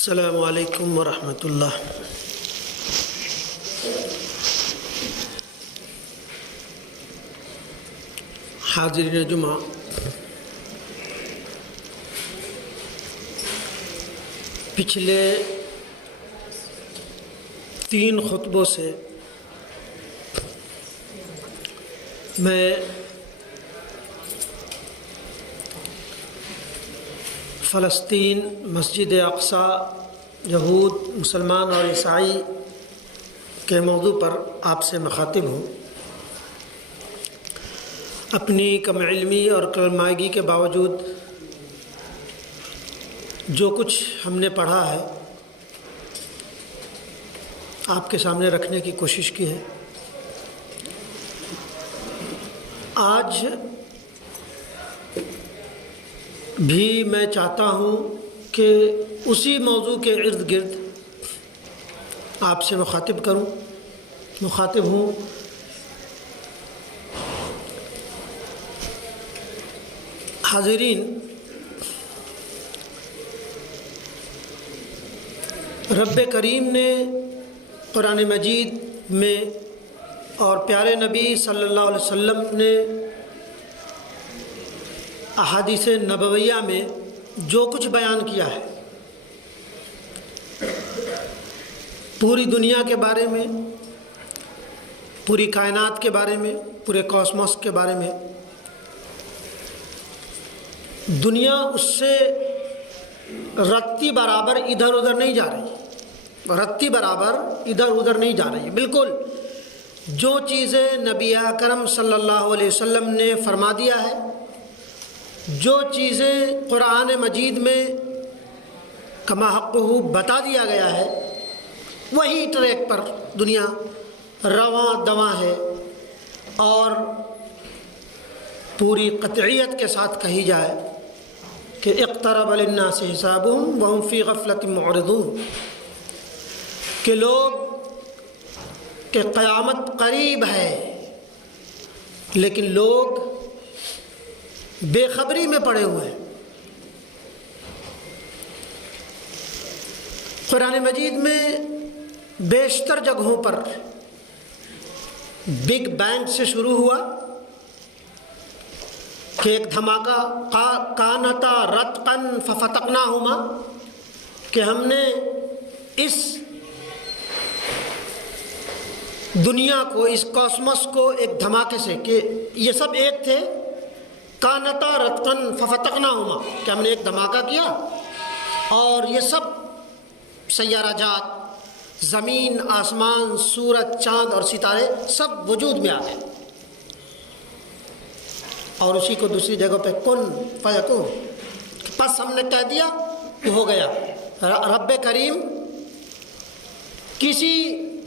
السلام علیکم ورحمۃ اللہ۔ حاضرین جمعہ، پچھلے 3 خطبوں سے میں فلسطین، مسجد اقصی، یہود، مسلمان اور عیسائی کے موضوع پر آپ سے مخاطب ہوں۔ اپنی کم علمی اور کلمائیگی کے باوجود جو کچھ ہم نے پڑھا ہے آپ کے سامنے رکھنے کی کوشش کی ہے۔ آج بھی میں چاہتا ہوں کہ اسی موضوع کے ارد گرد آپ سے مخاطب ہوں۔ حاضرین، رب کریم نے قرآن مجید میں اور پیارے نبی صلی اللہ علیہ وسلم نے احادیث نبویہ میں جو کچھ بیان کیا ہے، پوری دنیا کے بارے میں، پوری کائنات کے بارے میں، پورے کاسموس کے بارے میں، دنیا اس سے رتی برابر ادھر ادھر نہیں جا رہی، بالکل جو چیزیں نبی اکرم صلی اللہ علیہ وسلم نے فرما دیا ہے، جو چیزیں قرآن مجید میں کما حقہ بتا دیا گیا ہے، وہی ٹریک پر دنیا رواں دواں ہے۔ اور پوری قطعیت کے ساتھ کہی جائے کہ اقترب للناس حسابهم وهم فی غفلۃ معرضون، کہ کہ قیامت قریب ہے لیکن لوگ بے خبری میں پڑے ہوئے ہیں۔ قرآن مجید میں بیشتر جگہوں پر بگ بینگ سے شروع ہوا کہ ایک دھماکہ، کانتا رتقا ففتقناہما، کہ ہم نے اس دنیا کو، اس کاسموس کو ایک دھماکے سے، کہ یہ سب ایک تھے، کانتا رتقن ففتقناہما، کہ ہم نے ایک دھماکہ کیا اور یہ سب سیارہ جات، زمین، آسمان، سورج، چاند اور ستارے سب وجود میں آ گئے، اور اسی کو دوسری جگہ پہ کن فیکون، پس ہم نے کہہ دیا کہ ہو گیا۔ رب کریم کسی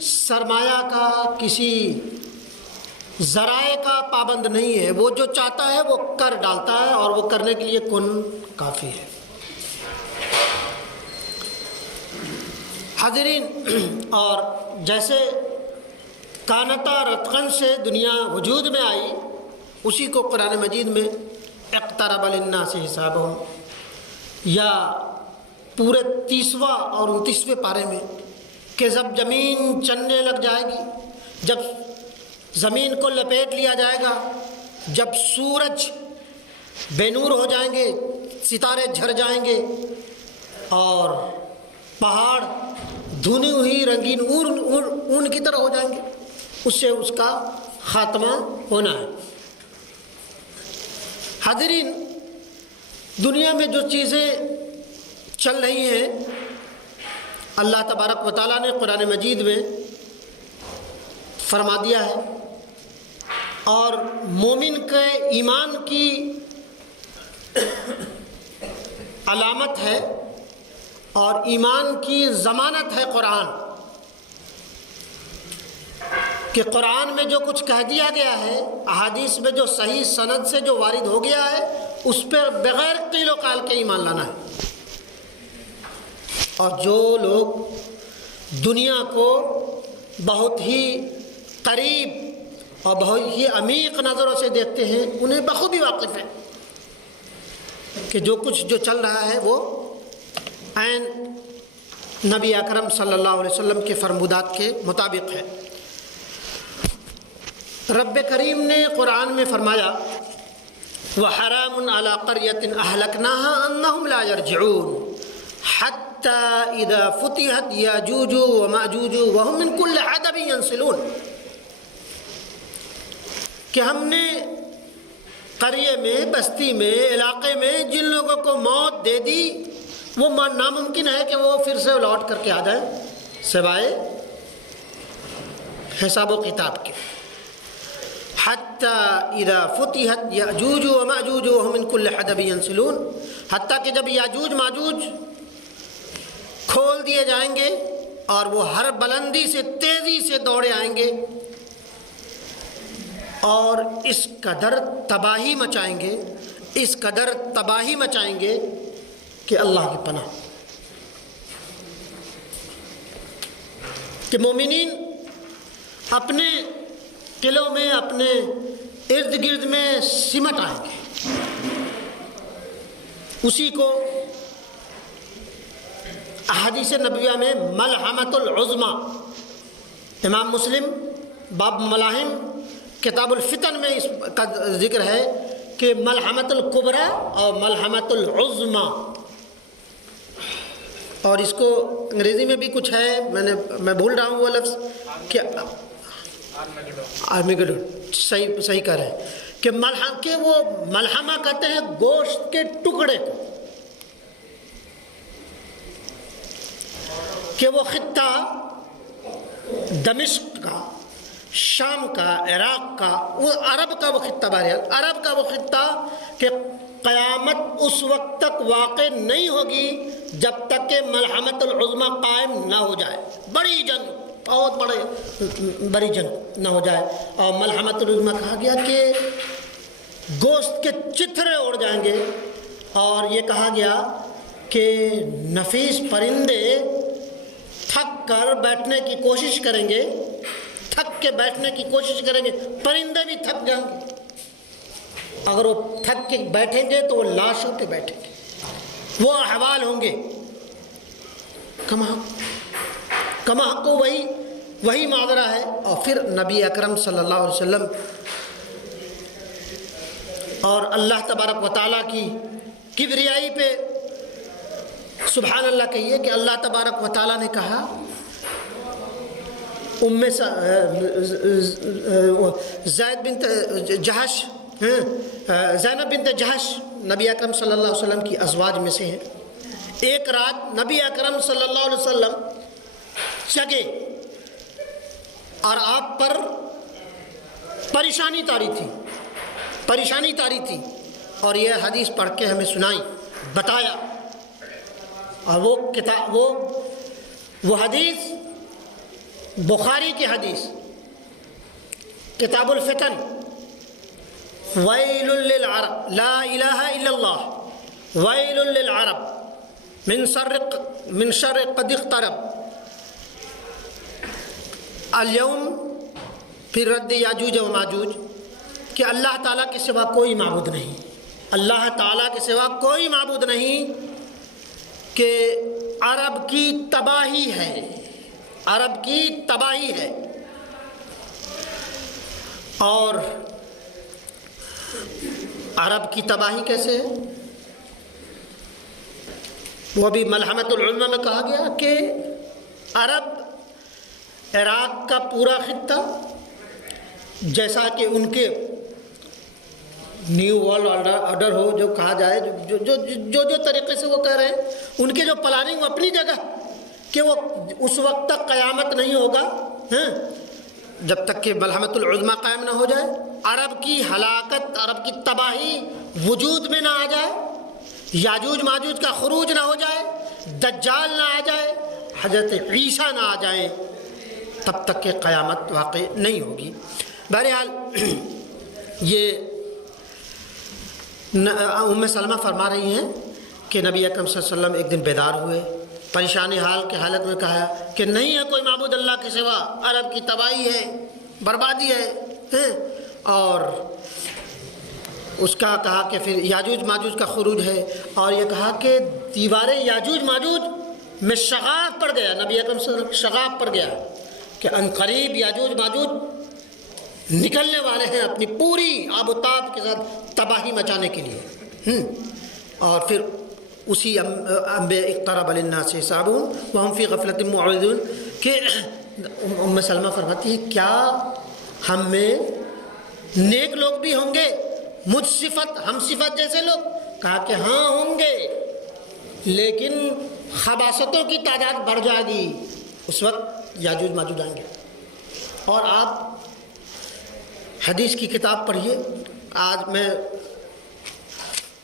سرمایہ کا، کسی ذرائع کا پابند نہیں ہے، وہ جو چاہتا ہے وہ کر ڈالتا ہے، اور وہ کرنے کے لیے کن کافی ہے۔ حاضرین، اور جیسے کانتا رتقن سے دنیا وجود میں آئی، اسی کو قرآن مجید میں اقترب للناس حسابهم، یا پورے 30واں اور 29ویں پارے میں، کہ جب زمین چلنے لگ جائے گی، جب زمین کو لپیٹ لیا جائے گا، جب سورج بے نور ہو جائیں گے، ستارے جھر جائیں گے، اور پہاڑ دھنی ہوئی رنگین اون کی طرح ہو جائیں گے، اس سے اس کا خاتمہ ہونا ہے۔ حاضرین، دنیا میں جو چیزیں چل رہی ہیں، اللہ تبارک و تعالیٰ نے قرآن مجید میں فرما دیا ہے، اور مومن کے ایمان کی علامت ہے اور ایمان کی ضمانت ہے قرآن، کہ قرآن میں جو کچھ کہہ دیا گیا ہے، احادیث میں جو صحیح سند سے جو وارد ہو گیا ہے، اس پر بغیر قیل و قال کے ایمان لانا ہے۔ اور جو لوگ دنیا کو بہت ہی قریب اور بہت ہی عمیق نظروں سے دیکھتے ہیں، انہیں بخوبی واقف ہے کہ جو کچھ جو چل رہا ہے وہ عین نبی اکرم صلی اللہ علیہ وسلم کے فرمودات کے مطابق ہے۔ رب کریم نے قرآن میں فرمایا وَحَرَامٌ عَلَىٰ قَرْيَةٍ أَهْلَكْنَاهَا أَنَّهُمْ لَا يَرْجِعُونَ حَتَّىٰ إِذَا فُتِحَتْ يَأْجُوجُ وَمَأْجُوجُ وَهُمْ مِنْ كُلِّ حَدَبٍ يَنْسِلُونَ، کہ ہم نے قریے میں، بستی میں، علاقے میں جن لوگوں کو موت دے دی وہ ناممکن ہے کہ وہ پھر سے لوٹ کر کے آ جائیں سوائے حساب و کتاب کے۔ حَتَّىٰ إِذَا فُتِحَتْ يَأْجُوجُ وَمَأْجُوجُ وَهُمْ مِنْ كُلِّ حَدَبٍ يَنْسِلُونَ، حتیٰ کہ جب یاجوج ماجوج کھول دیے جائیں گے اور وہ ہر بلندی سے تیزی سے دوڑے آئیں گے اور اس قدر تباہی مچائیں گے، اس قدر تباہی مچائیں گے کہ اللہ کی پناہ، کہ مومنین اپنے قلعوں میں، اپنے ارد گرد میں سمٹ آئیں گے اسی کو احادیث نبویہ میں ملحمۃ العظمی، امام مسلم باب ملاحم کتاب الفتن میں اس کا ذکر ہے کہ ملحمۃ الکبریٰ اور ملحمۃ العظمی، اور اس کو انگریزی میں بھی کچھ ہے، میں بھول رہا ہوں وہ لفظ، کہ آرمیگڈون، صحیح کر رہے ہیں کہ وہ ملحمہ کہتے ہیں گوشت کے ٹکڑے کو، کہ وہ خطہ دمشق کا، شام کا، عراق کا، وہ عرب کا وہ خطہ، بہرحال عرب کا وہ خطہ، کہ قیامت اس وقت تک واقع نہیں ہوگی جب تک کہ ملحمۃ العظمی قائم نہ ہو جائے، بڑی جنگ، بہت بڑی جنگ نہ ہو جائے۔ اور ملحمۃ العظمی کہا گیا کہ گوشت کے چتھرے اڑ جائیں گے، اور یہ کہا گیا کہ نفیس پرندے تھک کر بیٹھنے کی کوشش کریں گے، تھک کے بیٹھنے کی کوشش کریں گے، پرندے بھی تھک جائیں گے، اگر وہ تھک کے بیٹھیں گے تو وہ لاشوں پہ بیٹھیں گے، وہ احوال ہوں گے، کما کو وہی معذرہ ہے۔ اور پھر نبی اکرم صلی اللہ علیہ وسلم اور اللہ تبارک و تعالیٰ کی کبریائی پہ سبحان اللہ کہیے کہ اللہ تبارک و تعالیٰ نے کہا، زینب بنت جہش نبی اکرم صلی اللہ علیہ وسلم کی ازواج میں سے ہیں، ایک رات نبی اکرم صلی اللہ علیہ وسلم جگے اور آپ پر پریشانی طاری تھی، اور یہ حدیث پڑھ کے ہمیں سنائی، بتایا، اور وہ حدیث بخاری کی حدیث کتاب الفتن، ویل للعرب لا الہ الا اللہ ویل للعرب من شر قد اقترب اليوم، پھر رد یاجوج و ماجوج، کہ اللہ تعالیٰ کے سوا کوئی معبود نہیں، اللہ تعالیٰ کے سوا کوئی معبود نہیں، کہ عرب کی تباہی ہے، عرب کی تباہی ہے۔ اور عرب کی تباہی کیسے ہے؟ وہ بھی ملحمۃ العظمی میں کہا گیا کہ عرب، عراق کا پورا خطہ، جیسا کہ ان کے نیو ورلڈ آرڈر ہو، جو کہا جائے، جو طریقے سے وہ کہہ رہے ہیں، ان کے جو پلاننگ اپنی جگہ، کہ وہ اس وقت تک قیامت نہیں ہوگا جب تک کہ ملحمۃ العظمی قائم نہ ہو جائے، عرب کی ہلاکت، عرب کی تباہی وجود میں نہ آ جائے، یاجوج ماجوج کا خروج نہ ہو جائے، دجال نہ آ جائے، حضرت عیسیٰ نہ آ جائیں، تب تک کہ قیامت واقع نہیں ہوگی۔ بہرحال یہ ام سلمہ فرما رہی ہیں کہ نبی اکرم صلی اللہ علیہ وسلم ایک دن بیدار ہوئے، پریشانی حال کی حالت میں کہا کہ نہیں ہے کوئی معبود اللہ کے سوا، عرب کی تباہی ہے، بربادی ہے، اور اس کا کہا کہ پھر یاجوج ماجوج کا خروج ہے، اور یہ کہا کہ دیواریں یاجوج ماجوج میں شغاف پڑ گیا، نبی اکرم صلی اللہ علیہ وسلم شغاف پڑ گیا کہ ان قریب یاجوج ماجوج نکلنے والے ہیں اپنی پوری آب و تاب کے ساتھ تباہی مچانے کے لیے۔ اور پھر اسی اقترب للناس حسابهم وهم فی غفلۃ معرضون کہ ام سلمہ فرماتی ہے کیا ہم میں نیک لوگ بھی ہوں گے، مجھ صفت ہم صفت جیسے لوگ؟ کہا کہ ہاں ہوں گے، لیکن خباثتوں کی تعداد بڑھ جائے گی، اس وقت یاجوج ماجوج آئیں گے۔ اور آپ حدیث کی کتاب پڑھیے، آج میں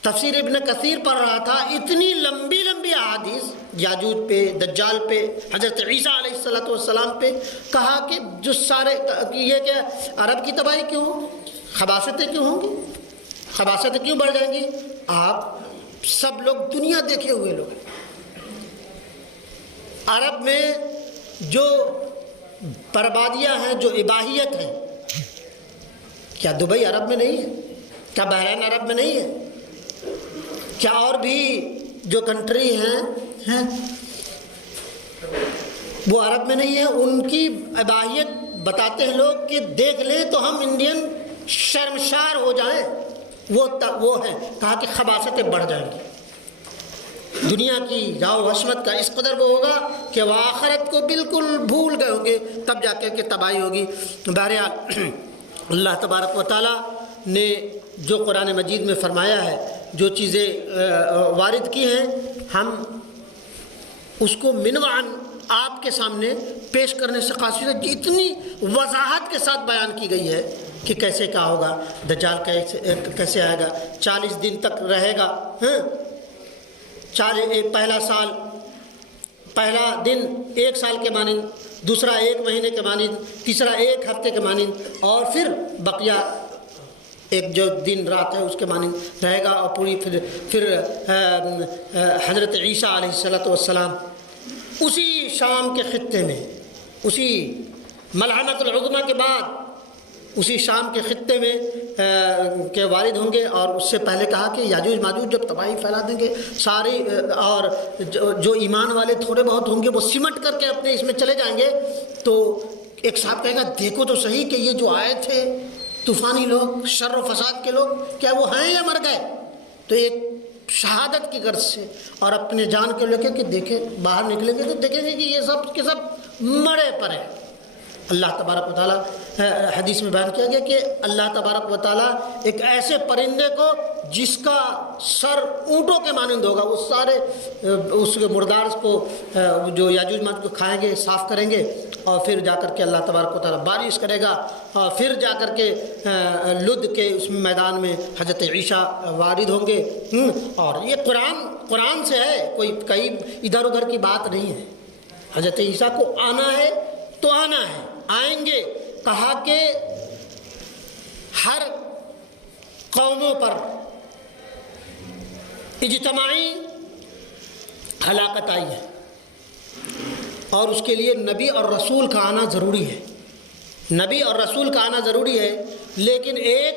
تفسیر ابن کثیر پڑھ رہا تھا، اتنی لمبی لمبی احادیث یاجوج پہ، دجال پہ، حضرت عیسیٰ علیہ السلام پہ، کہا کہ جو سارے یہ کہ عرب کی تباہی کیوں ہو، خباثتیں کیوں ہوں گی، خباثتیں کیوں بڑھ جائیں گی؟ آپ سب لوگ دنیا دیکھے ہوئے لوگ، عرب میں جو بربادیاں ہیں، جو اباحیت ہیں، کیا دبئی عرب میں نہیں ہے؟ کیا بحرین عرب میں نہیں ہے؟ کیا اور بھی جو کنٹری ہیں وہ عرب میں نہیں ہے؟ ان کی اباحیت بتاتے ہیں لوگ کہ دیکھ لیں تو ہم انڈین شرمشار ہو جائیں، وہ ہیں۔ کہا کہ خباثتیں بڑھ جائیں گی، دنیا کی جاؤ حشمت کا اس قدر وہ ہوگا کہ وہ آخرت کو بالکل بھول گئے ہوں گے، تب جا کے تباہی ہوگی۔ بہرحال اللہ تبارک و تعالیٰ نے جو قرآن مجید میں فرمایا ہے، جو چیزیں وارد کی ہیں، ہم اس کو منوعاً آپ کے سامنے پیش کرنے سے قاصر ہے۔ اتنی وضاحت کے ساتھ بیان کی گئی ہے کہ کیسے کیا ہوگا، دجال کیسے آئے گا، 40 دن تک رہے گا، پہلا سال، پہلا دن 1 سال کے مانند، دوسرا 1 مہینے کے مانند، تیسرا 1 ہفتے کے مانند، اور پھر بقیہ ایک جو دن رات ہے اس کے مانند رہے گا۔ اور پوری پھر حضرت عیسیٰ علیہ السلام اسی شام کے خطے میں، اسی ملحمۃ العظمیٰ کے بعد اسی شام کے خطے میں کے وارد ہوں گے۔ اور اس سے پہلے کہا کہ یاجوج ماجوج جب تباہی پھیلا دیں گے ساری، اور جو ایمان والے تھوڑے بہت ہوں گے وہ سمٹ کر کے اپنے اس میں چلے جائیں گے، تو ایک صاحب کہے گا دیکھو تو صحیح کہ یہ جو آئے تھے طوفانی لوگ، شر و فساد کے لوگ، کیا وہ ہیں یا مر گئے؟ تو ایک شہادت کی غرض سے اور اپنے جان کے لے کے کہ دیکھیں باہر نکلیں گے تو دیکھیں گے کہ یہ سب کے سب مرے پڑے۔ اللہ تبارک و تعالیٰ حدیث میں بیان کیا گیا کہ اللہ تبارک و تعالیٰ ایک ایسے پرندے کو جس کا سر اونٹوں کے مانند ہوگا، وہ سارے اس مردار کو جو یاجوج ماجوج کو کھائیں گے، صاف کریں گے، اور پھر جا کر کے اللہ تبارک و تعالیٰ بارش کرے گا، اور پھر جا کر کے لد کے اس میدان میں حضرت عیسیٰ وارد ہوں گے۔ اور یہ قرآن سے ہے، کوئی کئی ادھر ادھر کی بات نہیں ہے۔ حضرت عیسیٰ کو آنا ہے تو آنا ہے، آئیں گے۔ کہا کہ ہر قوموں پر اجتماعی ہلاکت آئی ہے، اور اس کے لیے نبی اور رسول کا آنا ضروری ہے، نبی اور رسول کا آنا ضروری ہے۔ لیکن ایک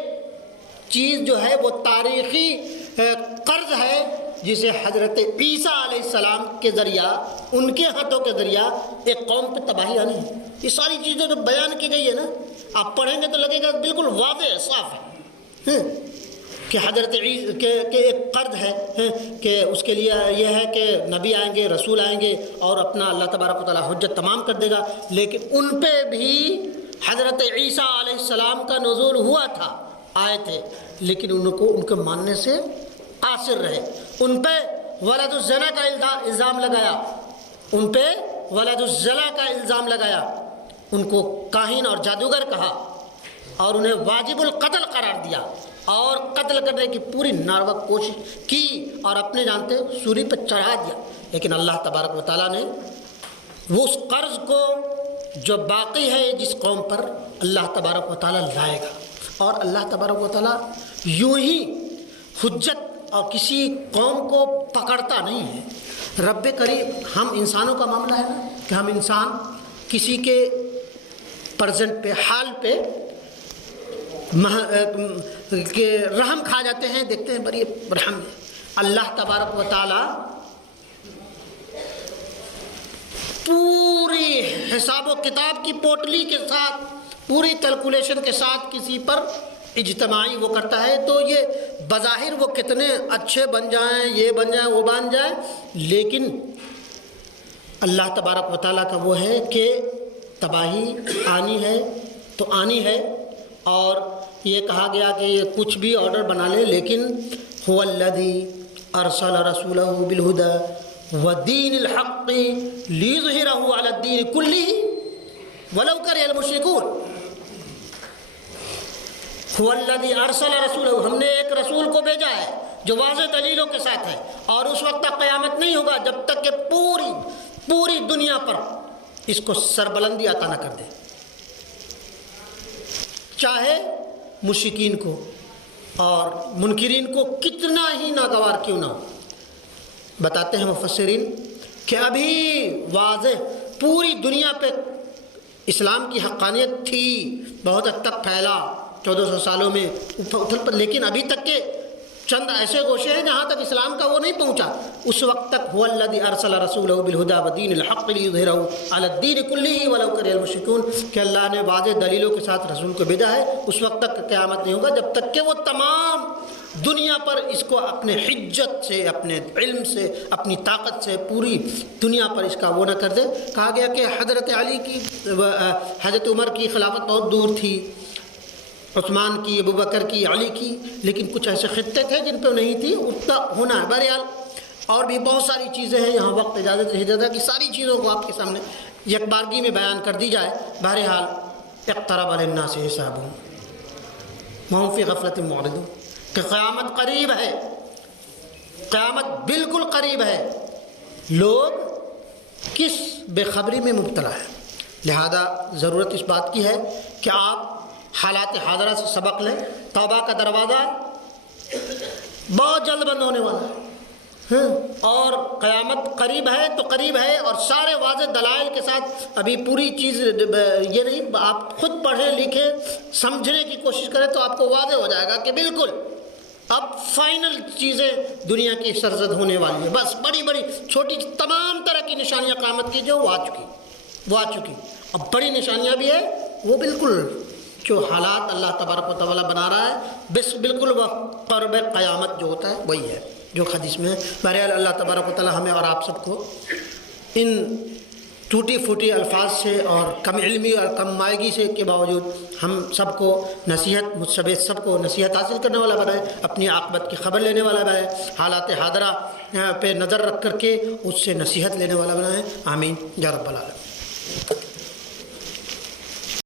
چیز جو ہے وہ تاریخی قرض ہے، جسے حضرت عیسیٰ علیہ السلام کے ذریعہ، ان کے ہاتھوں کے ذریعہ ایک قوم پہ تباہی آنی ہے۔ یہ ساری چیزیں جو بیان کی گئی ہے نا، آپ پڑھیں گے تو لگے گا بالکل واضح ہے، صاف ہے کہ حضرت عیسیٰ کے ایک قرض ہے کہ اس کے لیے یہ ہے کہ نبی آئیں گے، رسول آئیں گے، اور اپنا اللہ تبارک و تعالیٰ حجت تمام کر دے گا۔ لیکن ان پہ بھی حضرت عیسیٰ علیہ السلام کا نزول ہوا تھا، آئے تھے، لیکن ان کو ماننے سے قاصر رہے۔ ان پہ ولد الزنا کا الزام لگایا، ان پہ ولد الزنا کا الزام لگایا، ان کو کاہن اور جادوگر کہا، اور انہیں واجب القتل قرار دیا، اور قتل کرنے کی پوری ناروا کوشش کی، اور اپنے جانتے سولی پہ چڑھا دیا۔ لیکن اللہ تبارک و تعالیٰ نے وہ اس قرض کو جو باقی ہے جس قوم پر، اللہ تبارک و تعالیٰ لائے گا۔ اور اللہ تبارک و تعالیٰ یوں ہی حجت اور کسی قوم کو پکڑتا نہیں ہے۔ رب کریم، ہم انسانوں کا معاملہ ہے نا کہ ہم انسان کسی کے پرزنٹ پہ، حال پہ کہ رحم کھا جاتے ہیں، دیکھتے ہیں بڑی رحم ہے۔ اللہ تبارک و تعالی حساب و کتاب کی پوٹلی کے ساتھ، پوری کیلکولیشن کے ساتھ کسی پر اجتماعی وہ کرتا ہے، تو یہ بظاہر وہ کتنے اچھے بن جائیں، یہ بن جائیں، وہ بن جائیں، لیکن اللہ تبارک و تعالیٰ کا وہ ہے کہ تباہی آنی ہے تو آنی ہے۔ اور یہ کہا گیا کہ یہ کچھ بھی آرڈر بنا لے، لیکن هو الذی ارسل رسولہ بالہدی ودین الحق لیظہرہ علی الدین کلہ ولو کرہ المشرکون۔ هو الذی ارسل رسولہ، ہم نے ایک رسول کو بھیجا ہے جو واضح دلیلوں کے ساتھ ہے، اور اس وقت تک قیامت نہیں ہوگا جب تک کہ پوری دنیا پر اس کو سربلندی عطا نہ کر دے، چاہے مشرکین کو اور منکرین کو کتنا ہی ناگوار کیوں نہ ہو۔ بتاتے ہیں مفسرین کہ ابھی واضح پوری دنیا پہ اسلام کی حقانیت تھی، بہت حد تک پھیلا 1400 سالوں میں، لیکن ابھی تک کے چند ایسے گوشے ہیں جہاں تک اسلام کا وہ نہیں پہنچا۔ اس وقت تک هو الذی ارسل رسولہ بالہدی ودین الحق لیظہرہ علی الدین کلہ ولو کرہ المشرکون، کہ اللہ نے واضح دلیلوں کے ساتھ رسول کو بھیجا ہے، اس وقت تک قیامت نہیں ہوگا جب تک کہ وہ تمام دنیا پر اس کو اپنے حجت سے، اپنے علم سے، اپنی طاقت سے پوری دنیا پر اس کا وہ نہ کر دے۔ کہا گیا کہ حضرت عمر کی خلافت بہت دور تھی، عثمان کی، ابوبکر کی، علی کی، لیکن کچھ ایسے خطے تھے جن پہ نہیں تھی، اتنا ہونا ہے۔ بہرحال اور بھی بہت ساری چیزیں ہیں، یہاں وقت اجازت نہیں دیتا کہ ساری چیزوں کو آپ کے سامنے یک بارگی میں بیان کر دی جائے۔ بہرحال اقترب للناس حسابهم وهم فی غفلۃ معرضون، کہ قیامت قریب ہے، قیامت بالکل قریب ہے، لوگ کس بے خبری میں مبتلا ہے۔ لہذا ضرورت اس بات کی ہے کہ آپ حالات حاضرہ سے سبق لیں۔ توبہ کا دروازہ بہت جلد بند ہونے والا ہے، اور قیامت قریب ہے تو قریب ہے، اور سارے واضح دلائل کے ساتھ۔ ابھی پوری چیز یہ نہیں، آپ خود پڑھیں لکھیں سمجھنے کی کوشش کریں تو آپ کو واضح ہو جائے گا کہ بالکل اب فائنل چیزیں دنیا کی سرزد ہونے والی ہے۔ بس بڑی بڑی چھوٹی تمام طرح کی نشانیاں قیامت کی جو وہ آ چکی، اب بڑی نشانیاں بھی ہے، وہ بالکل جو حالات اللہ تبارک و تعالیٰ بنا رہا ہے، بس بالکل وہ قرب قیامت جو ہوتا ہے وہی ہے جو حدیث میں ہے۔ بہرحال اللہ تبارک و تعالیٰ ہمیں اور آپ سب کو ان ٹوٹی پھوٹی الفاظ سے اور کم علمی اور کم مائگی سے کے باوجود ہم سب کو نصیحت، مجھ سب کو نصیحت حاصل کرنے والا بنائے، اپنی عاقبت کی خبر لینے والا بنائے، حالات حاضرہ پہ نظر رکھ کر کے اس سے نصیحت لینے والا بنائے۔ آمین یا رب العالمین۔